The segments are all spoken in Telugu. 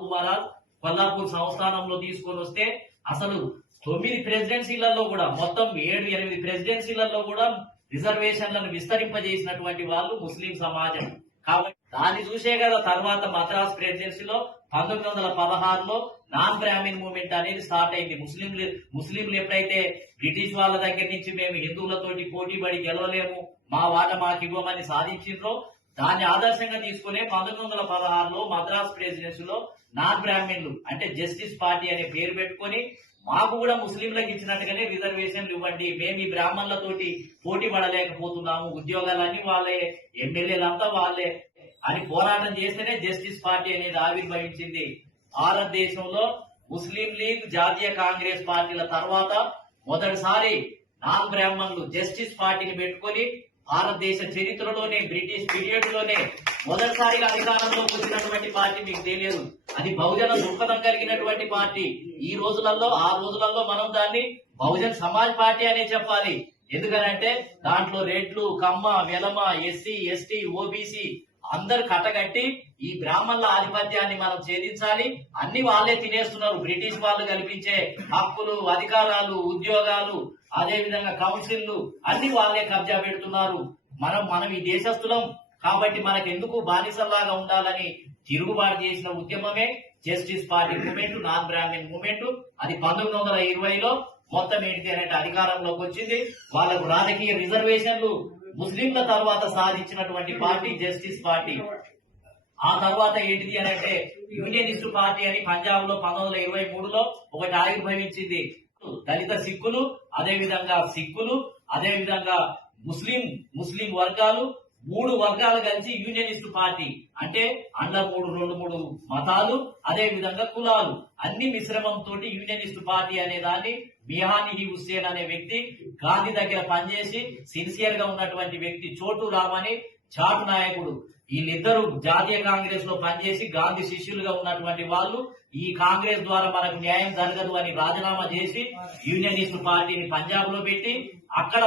మహారాజ్ కొల్లాపూర్ సంస్థానంలో తీసుకొని వస్తే అసలు తొమ్మిది ప్రెసిడెన్సీలలో కూడా మొత్తం ఏడు ఎనిమిది ప్రెసిడెన్సీలలో కూడా రిజర్వేషన్లను విస్తరింపజేసినటువంటి వాళ్ళు ముస్లిం సమాజం. కాబట్టి దాన్ని చూసే కదా తర్వాత మద్రాస్ ప్రెసిడెన్సీలో పంతొమ్మిది వందల పదహారులో నాన్ బ్రాహ్మిన్ మూవ్మెంట్ అనేది స్టార్ట్ అయింది. ముస్లింలు ముస్లింలు ఎప్పుడైతే బ్రిటిష్ వాళ్ళ దగ్గర నుంచి మేము హిందువులతోటి పోటీ పడి గెలవలేము మా వాట మాకు ఇవ్వమని సాధించిండ్రో దాన్ని ఆదర్శంగా తీసుకునే పంతొమ్మిది వందల పదహారులో మద్రాస్ ప్రెసిడెన్సీలో నాన్ బ్రాహ్మణులు అంటే జస్టిస్ పార్టీ అనే పేరు పెట్టుకొని మాకు కూడా ముస్లింలకు ఇచ్చినట్టుగానే రిజర్వేషన్లు ఇవ్వండి. మేము ఈ బ్రాహ్మణులతోటి పోటీ పడలేకపోతున్నాము. ఉద్యోగాలన్నీ వాళ్ళే ఎమ్మెల్యేలంతా వాళ్ళే అని పోరాటం చేస్తేనే జస్టిస్ పార్టీ అనేది ఆవిర్భవించింది. భారతదేశంలో ముస్లిం లీగ్ జాతీయ కాంగ్రెస్ పార్టీల తర్వాత మొదటిసారి నాన్ బ్రాహ్మణులు జస్టిస్ పార్టీని పెట్టుకొని భారతదేశ చరిత్రలోనే బ్రిటిష్ పీరియడ్లోనే మొదటిసారిగా అధికారంలోకి వచ్చినటువంటి పార్టీ మీకు తెలియదు. అది బహుజన దృక్పథం కలిగినటువంటి పార్టీ. ఈ రోజులలో ఆ రోజులలో మనం దాన్ని బహుజన్ సమాజ్ పార్టీ అనే చెప్పాలి. ఎందుకనంటే దాంట్లో రెడ్లు Kamma Velama SC ST OBC అందరు కట్టగట్టి ఈ బ్రాహ్మణుల ఆధిపత్యాన్ని మనం ఛేదించాలి. అన్ని వాళ్ళే తినేస్తున్నారు. బ్రిటిష్ వాళ్ళు కల్పించే హక్కులు అధికారాలు ఉద్యోగాలు అదే విధంగా కౌన్సిల్లు అన్ని వాళ్ళే కబ్జా పెడుతున్నారు. మనం మనం ఈ దేశస్థులం. కాబట్టి మనకు ఎందుకు బానిసల్లాగా ఉండాలని తిరుగుబాటు చేసిన ఉద్యమమే Justice Party movement non Brahmin movement. అది పంతొమ్మిది వందల ఇరవైలో మొత్తం ఏంటి అంటే అధికారంలోకి వచ్చింది. వాళ్ళకు రాజకీయ రిజర్వేషన్లు ముస్లింల తర్వాత సాధించినటువంటి పార్టీ జస్టిస్ పార్టీ. ఆ తర్వాత ఏంటిది అని అంటే యూనియనిస్ట్ పార్టీ అని పంజాబ్లో పంతొమ్మిది వందల ఇరవై మూడులో ఒకటి ఆవిర్భవించింది దళిత సిక్కులు అదే విధంగా సిక్కులు అదే విధంగా ముస్లిం ముస్లిం వర్గాలు మూడు వర్గాలు కలిసి యూనియనిస్ట్ పార్టీ. అంటే అండ మూడు రెండు మూడు మతాలు అదే విధంగా కులాలు. అన్ని మిశ్రమంతో యూనియనిస్ట్ పార్టీ అనే దాన్ని మిహానిహి హుస్సేన్ అనే వ్యక్తి గాంధీ దగ్గర పనిచేసి సిన్సియర్గా ఉన్నటువంటి వ్యక్తి చోటు రామని చాటు నాయకుడు. వీళ్ళిద్దరూ జాతీయ కాంగ్రెస్లో పనిచేసి గాంధీ శిష్యులుగా ఉన్నటువంటి వాళ్ళు ఈ కాంగ్రెస్ ద్వారా మనకు న్యాయం జరగదు అని రాజీనామా చేసి యూనియనిస్ట్ పార్టీని పంజాబ్లో పెట్టి అక్కడ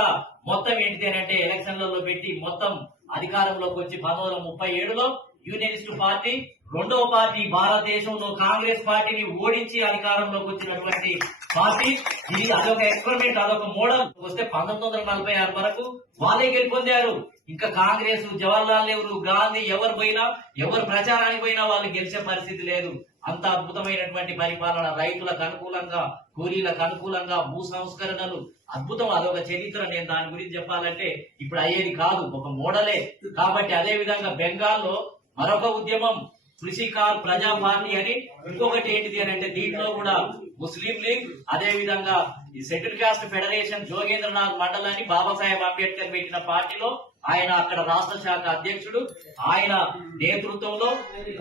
మొత్తం ఏంటి అంటే ఎలక్షన్లలో పెట్టి మొత్తం అధికారంలోకి వచ్చి పంతొమ్మిది వందల ముప్పై ఏడులో యూనియనిస్ట్ పార్టీ రెండవ పార్టీ భారతదేశంలో కాంగ్రెస్ పార్టీని ఓడించి అధికారంలోకి వచ్చినటువంటి పార్టీ. ఇది అదొక ఎక్స్పెరిమెంట్ అదొక మోడల్. వస్తే పంతొమ్మిది వందల నలభై ఆరు వరకు వాళ్ళే గెలుపొందారు. ఇంకా కాంగ్రెస్ జవహర్లాల్ నెహ్రూ గాంధీ ఎవరు పోయినా ఎవరు ప్రచారానికి పోయినా వాళ్ళు గెలిచే పరిస్థితి లేదు. అంత అద్భుతమైనటువంటి పరిపాలన రైతులకు అనుకూలంగా కూలీలకు అనుకూలంగా భూ సంస్కరణలు అద్భుతం. అదొక చరిత్ర. నేను దాని గురించి చెప్పాలంటే ఇప్పుడు అయ్యేది కాదు ఒక మోడలే. కాబట్టి అదే విధంగా బెంగాల్లో మరొక ఉద్యమం కృషి కార్ ప్రజా పార్టీ అని ఇంకొకటి ఏంటిది అని అంటే దీంట్లో కూడా ముస్లిం లీగ్ అదే విధంగా ఈ సెటిల్ కాస్ట్ ఫెడరేషన్ జోగేంద్రనాథ్ మండలాన్ని బాబాసాహెబ్ అంబేద్కర్ పెట్టిన పార్టీలో ఆయన అక్కడ రాష్ట్ర శాఖ అధ్యక్షుడు ఆయన నేతృత్వంలో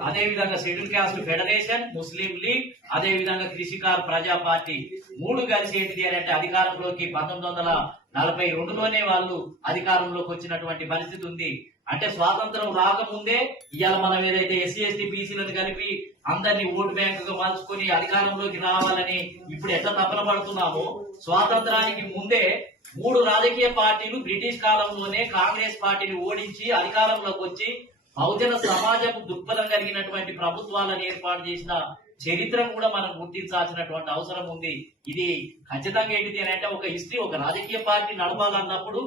అదే విధంగా schedule caste federation Muslim League అదే విధంగా కృషికార్ ప్రజా పార్టీ మూడు కలిసి ఏంటిది అని అంటే అధికారంలోకి పంతొమ్మిది వందల నలభై రెండులోనే వాళ్ళు అధికారంలోకి వచ్చినటువంటి పరిస్థితి ఉంది. అంటే స్వాతంత్రం రాకముందే ఇవాళ మనం ఏదైతే ఎస్సీ ఎస్టీ బీసీలను కలిపి అందరినీ ఓటు బ్యాంకుగా మార్చుకొని అధికారంలోకి రావాలని ఇప్పుడు ఎట్లా తపన పడుతున్నామో స్వాతంత్రానికి ముందే మూడు రాజకీయ పార్టీలు బ్రిటిష్ కాలంలోనే కాంగ్రెస్ పార్టీని ఓడించి అధికారంలోకి వచ్చి బహుజన సమాజపు దృక్పథం కలిగినటువంటి ప్రభుత్వాలను ఏర్పాటు చేసిన చరిత్రను కూడా మనం గుర్తించాల్సినటువంటి అవసరం ఉంది. ఇది ఖచ్చితంగా ఏంటిది అని అంటే ఒక హిస్టరీ ఒక రాజకీయ పార్టీ నడపాలన్నప్పుడు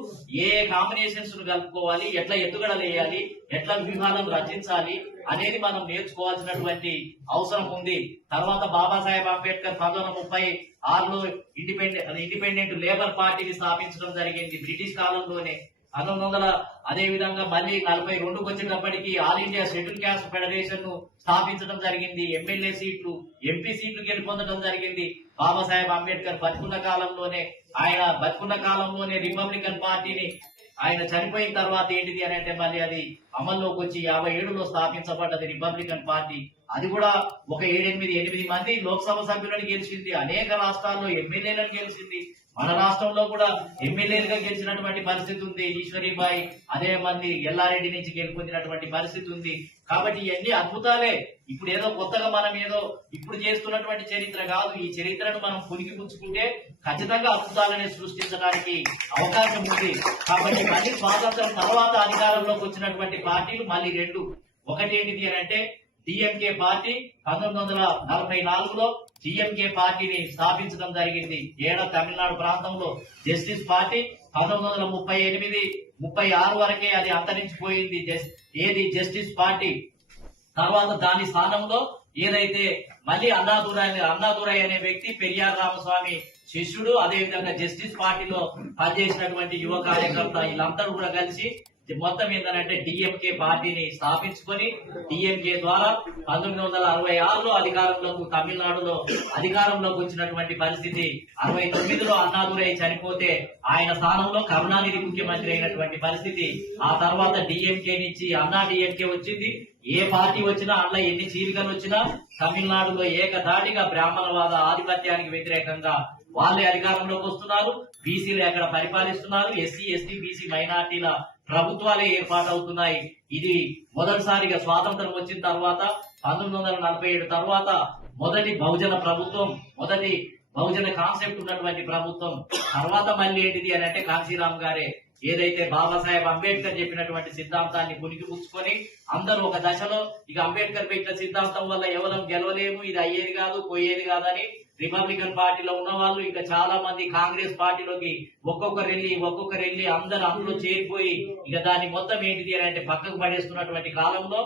ఏ కాంబినేషన్స్ను కలుపుకోవాలి ఎట్లా ఎత్తుగడలు వేయాలి ఎట్లా వ్యూహాలను రచించాలి అనేది మనం నేర్చుకోవాల్సినటువంటి అవసరం ఉంది. తర్వాత బాబాసాహెబ్ అంబేద్కర్ పంతొమ్మిది వందల ముప్పై ఆరులో ఇండిపెండెంట్ ఇండిపెండెంట్ లేబర్ పార్టీని స్థాపించడం జరిగింది బ్రిటిష్ కాలంలోనే. పంతొమ్మిది వందల అదే విధంగా మళ్ళీ నలభై రెండుకు వచ్చేటప్పటికి ఆల్ ఇండియా షెడ్యూల్ క్యాస్ట్ ఫెడరేషన్ను స్థాపించడం జరిగింది. ఎమ్మెల్యే సీట్లు ఎంపీ సీట్లు గెలుపొందడం జరిగింది. బాబాసాహెబ్ అంబేద్కర్ బతుకున్న కాలంలోనే ఆయన బతుకున్న కాలంలోనే రిపబ్లికన్ పార్టీని ఆయన చనిపోయిన తర్వాత ఏంటిది అని అంటే మళ్ళీ అది అమల్లోకి వచ్చి యాభై ఏడులో స్థాపించబడ్డది రిపబ్లికన్ పార్టీ అది కూడా ఒక ఏడెనిమిది ఎనిమిది మంది లోక్సభ సభ్యులను గెలిచింది. అనేక రాష్ట్రాల్లో ఎమ్మెల్యేలను గెలిచింది. మన రాష్ట్రంలో కూడా ఎమ్మెల్యేలుగా గెలిచినటువంటి పరిస్థితి ఉంది ఈశ్వరీబాయి. అదే మంది ఎల్లారెడ్డి నుంచి గెలుపొందినటువంటి పరిస్థితి ఉంది. కాబట్టి ఇవన్నీ అద్భుతాలే. ఇప్పుడు ఏదో కొత్తగా మనం ఏదో ఇప్పుడు చేస్తున్నటువంటి చరిత్ర కాదు. ఈ చరిత్రను మనం పునికి పుచ్చుకుంటే ఖచ్చితంగా అద్భుతాలని సృష్టించడానికి అవకాశం ఉంది. కాబట్టి మళ్ళీ స్వాతంత్రం తర్వాత అధికారంలోకి వచ్చినటువంటి పార్టీలు మళ్ళీ రెండు. ఒకటి ఏంటిది అని అంటే డిఎంకే పార్టీ పంతొమ్మిది వందల నలభై నాలుగులో డిఎంకే పార్టీని స్థాపించడం జరిగింది. ఏడ? తమిళనాడు ప్రాంతంలో. జస్టిస్ పార్టీ పంతొమ్మిది వందల ముప్పై ఎనిమిది ముప్పై ఆరు వరకే అది అంతరించిపోయింది. ఏది? Justice Party. తర్వాత దాని స్థానంలో ఏదైతే మళ్ళీ అన్నాదురై అన్నాదురై అనే వ్యక్తి పెరియార్ రామస్వామి శిష్యుడు అదేవిధంగా జస్టిస్ పార్టీలో పనిచేసినటువంటి యువ కార్యకర్త వీళ్ళందరూ కూడా కలిసి మొత్తం ఏంటంటే డిఎంకే పార్టీని స్థాపించుకొని డిఎంకే ద్వారా పంతొమ్మిది వందల అరవై ఆరులో అధికారంలోకి తమిళనాడులో అధికారంలోకి వచ్చినటువంటి పరిస్థితి అరవై తొమ్మిదిలో అన్నాదురై చనిపోతే ఆయన స్థానంలో కరుణానిధి ముఖ్యమంత్రి అయినటువంటి పరిస్థితి ఆ తర్వాత డిఎంకే నుంచి అన్నా డిఎంకే వచ్చింది. ఏ పార్టీ వచ్చినా అందులో ఎన్ని చీలికలు వచ్చినా తమిళనాడులో ఏకధాటిగా బ్రాహ్మణవాద ఆధిపత్యానికి వ్యతిరేకంగా వాళ్ళే అధికారంలోకి వస్తున్నారు. బీసీలు ఎక్కడ పరిపాలిస్తున్నారు? ఎస్సీ ఎస్టీ బీసీ మైనార్టీల ప్రభుత్వాలే ఏర్పాటవుతున్నాయి. ఇది మొదటిసారిగా స్వాతంత్రం వచ్చిన తర్వాత పంతొమ్మిది వందల నలభై ఏడు తర్వాత మొదటి బహుజన ప్రభుత్వం మొదటి బహుజన కాన్సెప్ట్ ఉన్నటువంటి ప్రభుత్వం. తర్వాత మళ్ళీ ఏంటిది అని అంటే కాంశీరామ్ గారే ఏదైతే బాబాసాహెబ్ అంబేద్కర్ చెప్పినటువంటి సిద్ధాంతాన్ని పునికి పుచ్చుకొని అందరూ ఒక దశలో ఇక అంబేద్కర్ పెట్టిన సిద్ధాంతం వల్ల ఎవరం గెలవలేము ఇది అయ్యేది కాదు పోయేది కాదని రిపబ్లికన్ పార్టీలో ఉన్న వాళ్ళు ఇంకా చాలా మంది కాంగ్రెస్ పార్టీలోకి ఒక్కొక్కరు వెళ్ళి ఒక్కొక్కరు వెళ్ళి అందరు అందులో చేరిపోయి ఇక దాన్ని మొత్తం ఏంటిది అని అంటే పక్కకు పడేస్తున్నటువంటి కాలంలో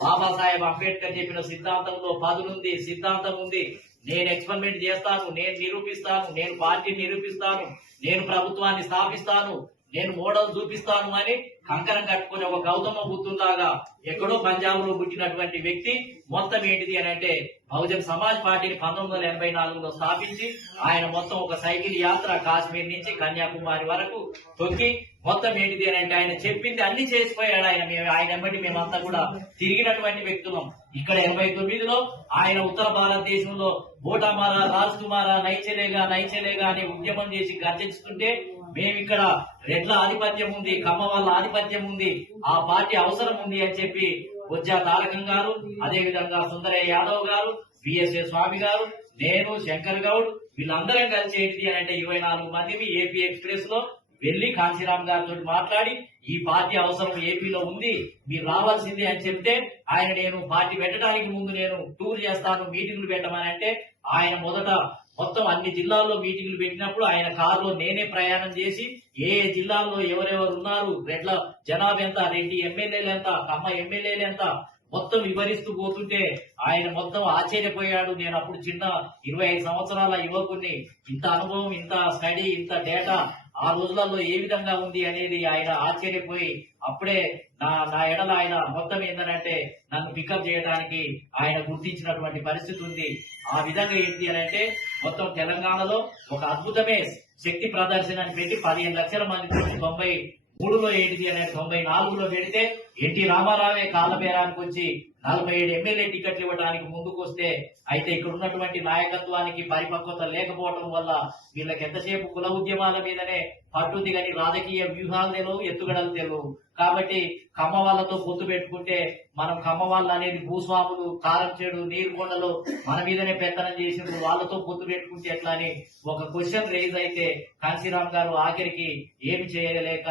బాబాసాహెబ్ అంబేద్కర్ చెప్పిన సిద్ధాంతంలో పదునుంది సిద్ధాంతం ఉంది. నేను ఎక్స్పెరిమెంట్ చేస్తాను నేను నిరూపిస్తాను నేను పార్టీని నిరూపిస్తాను నేను ప్రభుత్వాన్ని స్థాపిస్తాను నేను మోడల్ చూపిస్తాను అని కంకరం కట్టుకుని ఒక గౌతమ బుద్ధులాగా ఎక్కడో పంజాబ్లో పుట్టినటువంటి వ్యక్తి మొత్తం ఏంటిది అని అంటే బహుజన్ సమాజ్ పార్టీని పంతొమ్మిది వందల ఎనభై నాలుగులో స్థాపించి ఆయన మొత్తం ఒక సైకిల్ యాత్ర కాశ్మీర్ నుంచి కన్యాకుమారి వరకు తొక్కి మొత్తం ఏంటిది అని అంటే ఆయన చెప్పింది అన్ని చేసిపోయాడు ఆయన. మేము ఆయన వెంబడి మేమంతా కూడా తిరిగినటువంటి వ్యక్తులం. ఇక్కడ ఎనభై తొమ్మిదిలో ఆయన ఉత్తర భారతదేశంలో బోటామారా రాజ్ కుమారా నైచెలేగా నైచెలేగా అనే ఉద్యమం చేసి గర్జిస్తుంటే మేము ఇక్కడ రెడ్ల ఆధిపత్యం ఉంది కమ్మ వాళ్ళ ఆధిపత్యం ఉంది ఆ పార్టీ అవసరం ఉంది అని చెప్పి బొజ్జా తారకం గారు అదే విధంగా సుందరయ్య యాదవ్ గారు బిఎస్ఏ స్వామి గారు నేను శంకర్ గౌడ్ వీళ్ళందరం కలిసి ఏంటి అని అంటే ఇరవై నాలుగు మంది ఏపీ ఎక్స్ప్రెస్లో వెళ్ళి కాంశీరామ్ గారితో మాట్లాడి ఈ పార్టీ అవసరం ఏపీలో ఉంది మీరు రావాల్సిందే అని చెప్తే ఆయన నేను పార్టీ పెట్టడానికి ముందు నేను టూర్ చేస్తాను మీటింగ్లు పెట్టమని అంటే ఆయన మొదట మొత్తం అన్ని జిల్లాల్లో మీటింగ్లు పెట్టినప్పుడు ఆయన కారులో నేనే ప్రయాణం చేసి ఏ ఏ జిల్లాల్లో ఎవరెవరు ఉన్నారు రెడ్ల జనాభా ఎంత రెడ్డి ఎమ్మెల్యేలు ఎంత కమ్మ ఎమ్మెల్యేలు ఎంత మొత్తం వివరిస్తూ పోతుంటే ఆయన మొత్తం ఆశ్చర్యపోయాడు. నేను అప్పుడు చిన్న ఇరవై ఐదు సంవత్సరాల యువకుడిని ఇంత అనుభవం ఇంత స్టడీ ఇంత డేటా ఆ రోజులలో ఏ విధంగా ఉంది అనేది ఆయన ఆశ్చర్యపోయి అప్పుడే నా నా ఎడల ఆయన మొత్తం ఏంటంటే నన్ను పికప్ చేయడానికి ఆయన గుర్తించినటువంటి పరిస్థితి ఉంది. ఆ విధంగా ఏంటి అని అంటే మొత్తం తెలంగాణలో ఒక అద్భుతమే శక్తి ప్రదర్శన అని పెట్టి పదిహేను లక్షల మంది తొంభై మూడులో ఏంటిది అనేది తొంభై నాలుగులో పెడితే ఎన్టీ రామారావే కాలబేరానికి వచ్చి నలభై ఏడు ఎమ్మెల్యే టికెట్లు ఇవ్వడానికి ముందుకు వస్తే అయితే ఇక్కడ ఉన్నటువంటి నాయకత్వానికి పరిపక్వత లేకపోవడం వల్ల వీళ్ళకి ఎంతసేపు కుల ఉద్యమాల మీదనే పట్టుంది కానీ రాజకీయ వ్యూహాలు తెలియవు ఎత్తుగడలు తెలియవు. కాబట్టి కమ్మ వాళ్ళతో పొత్తు పెట్టుకుంటే మనం కమ్మ వాళ్ళు అనేది భూస్వాములు కారం చెడు నీరుకొండలు మన మీదనే పెత్తనం చేసిండ్రు వాళ్ళతో పొత్తు పెట్టుకుంటే ఎట్లా అని ఒక క్వశ్చన్ రేజ్ అయితే కాశీరామ్ గారు ఆఖరికి ఏమి చేయలేక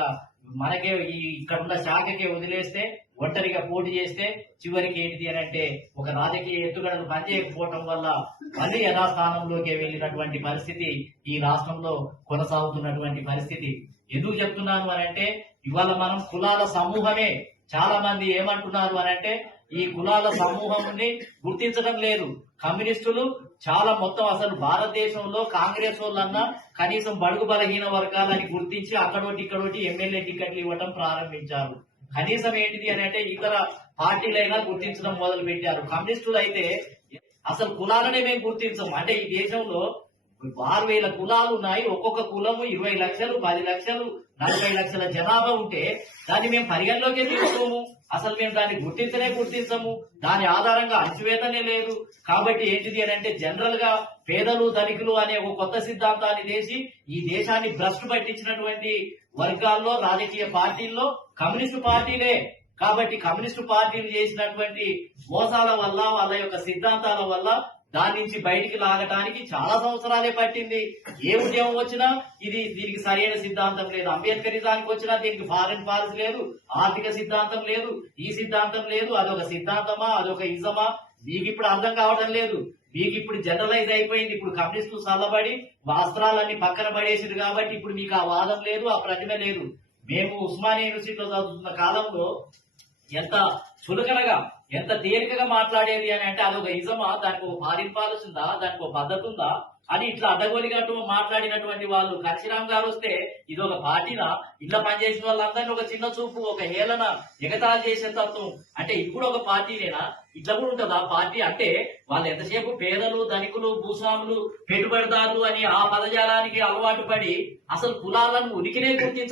మనకే ఈ ఇక్కడ ఉన్న శాఖకే వదిలేస్తే ఒంటరిగా పోటీ చేస్తే చివరికి ఏంటిది అని అంటే ఒక రాజకీయ ఎత్తుగడలు పనిచేయకపోవటం వల్ల మళ్ళీ యథాస్థానంలోకి వెళ్ళినటువంటి పరిస్థితి ఈ రాష్ట్రంలో కొనసాగుతున్నటువంటి పరిస్థితి. ఎందుకు చెప్తున్నాను అని అంటే ఇవాళ మనం కులాల సమూహమే. చాలా మంది ఏమంటున్నారు అని అంటే ఈ కులాల సమూహంని గుర్తించడం లేదు. కమ్యూనిస్టులు చాలా మొత్తం అసలు భారతదేశంలో కాంగ్రెస్ వాళ్ళన్నా కనీసం బడుగు బలహీన వర్గాలని గుర్తించి అక్కడోటి ఇక్కడోటి ఎమ్మెల్యే టికెట్లు ఇవ్వడం ప్రారంభించారు. కనీసం ఏంటిది అని అంటే ఇతర పార్టీలైనా గుర్తించడం మొదలు పెట్టారు కమ్యూనిస్టులు అయితే అసలు కులాలనే మేము గుర్తించం అంటే ఈ దేశంలో ఆరు వేల కులాలు ఉన్నాయి. ఒక్కొక్క కులము ఇరవై లక్షలు పది లక్షలు నలభై లక్షల జనాభా ఉంటే దాన్ని మేము పరిగణలోకే తీసుకోము. అసలు మేము దాన్ని గుర్తించనే గుర్తించము. దాని ఆధారంగా అణచివేతనే లేదు. కాబట్టి ఏంటిది అని అంటే జనరల్గా పేదలు ధనికులు అనే ఒక కొత్త సిద్ధాంతాన్ని చేసి ఈ దేశాన్ని భ్రష్టు పట్టించినటువంటి వర్గాల్లో రాజకీయ పార్టీల్లో కమ్యూనిస్టు పార్టీలే. కాబట్టి కమ్యూనిస్టు పార్టీలు చేసినటువంటి మోసాల వల్ల వాళ్ళ యొక్క సిద్ధాంతాల వల్ల దాని నుంచి బయటికి లాగటానికి చాలా సంవత్సరాలే పట్టింది. ఏ ఉద్యమం వచ్చినా ఇది దీనికి సరైన సిద్ధాంతం లేదు. అంబేద్కరిజానికి వచ్చినా దీనికి ఫారెన్ పాలసీ లేదు. ఆర్థిక సిద్ధాంతం లేదు. ఈ సిద్ధాంతం లేదు. అదొక సిద్ధాంతమా? అదొక ఇజమా? మీకు ఇప్పుడు అర్థం కావడం లేదు. మీకు ఇప్పుడు జనరలైజ్ అయిపోయింది. ఇప్పుడు కమ్యూనిస్టులు చల్లబడి వస్త్రాలన్నీ పక్కన పడేసారు కాబట్టి ఇప్పుడు మీకు ఆ వాదం లేదు ఆ ప్రతిమ లేదు. మేము ఉస్మానియా యూనివర్సిటీలో చదువుతున్న కాలంలో ఎంత చులకనగా ఎంత తేలికగా మాట్లాడేది అని అంటే అదొక ఇజమా దానికి ఒక ఫారిన్ ఉందా దానికి ఒక పద్ధతి ఉందా అని ఇట్లా అడ్డగోలిగట్టు మాట్లాడినటువంటి వాళ్ళు కచ్చిరామ్ గారు వస్తే ఇది ఒక పార్టీనా? ఇట్లా పనిచేసిన వాళ్ళందరినీ ఒక చిన్న చూపు ఒక హేళన ఎగతాలు చేసే తత్వం. అంటే ఇప్పుడు ఒక పార్టీనేనా? ఇట్లా కూడా ఉంటుందా? పార్టీ అంటే వాళ్ళు ఎంతసేపు పేదలు ధనికులు భూస్వాములు పెట్టుబడిదారులు అని ఆ పదజాలానికి అలవాటు పడి అసలు కులాలను ఉనికినే గుర్తించ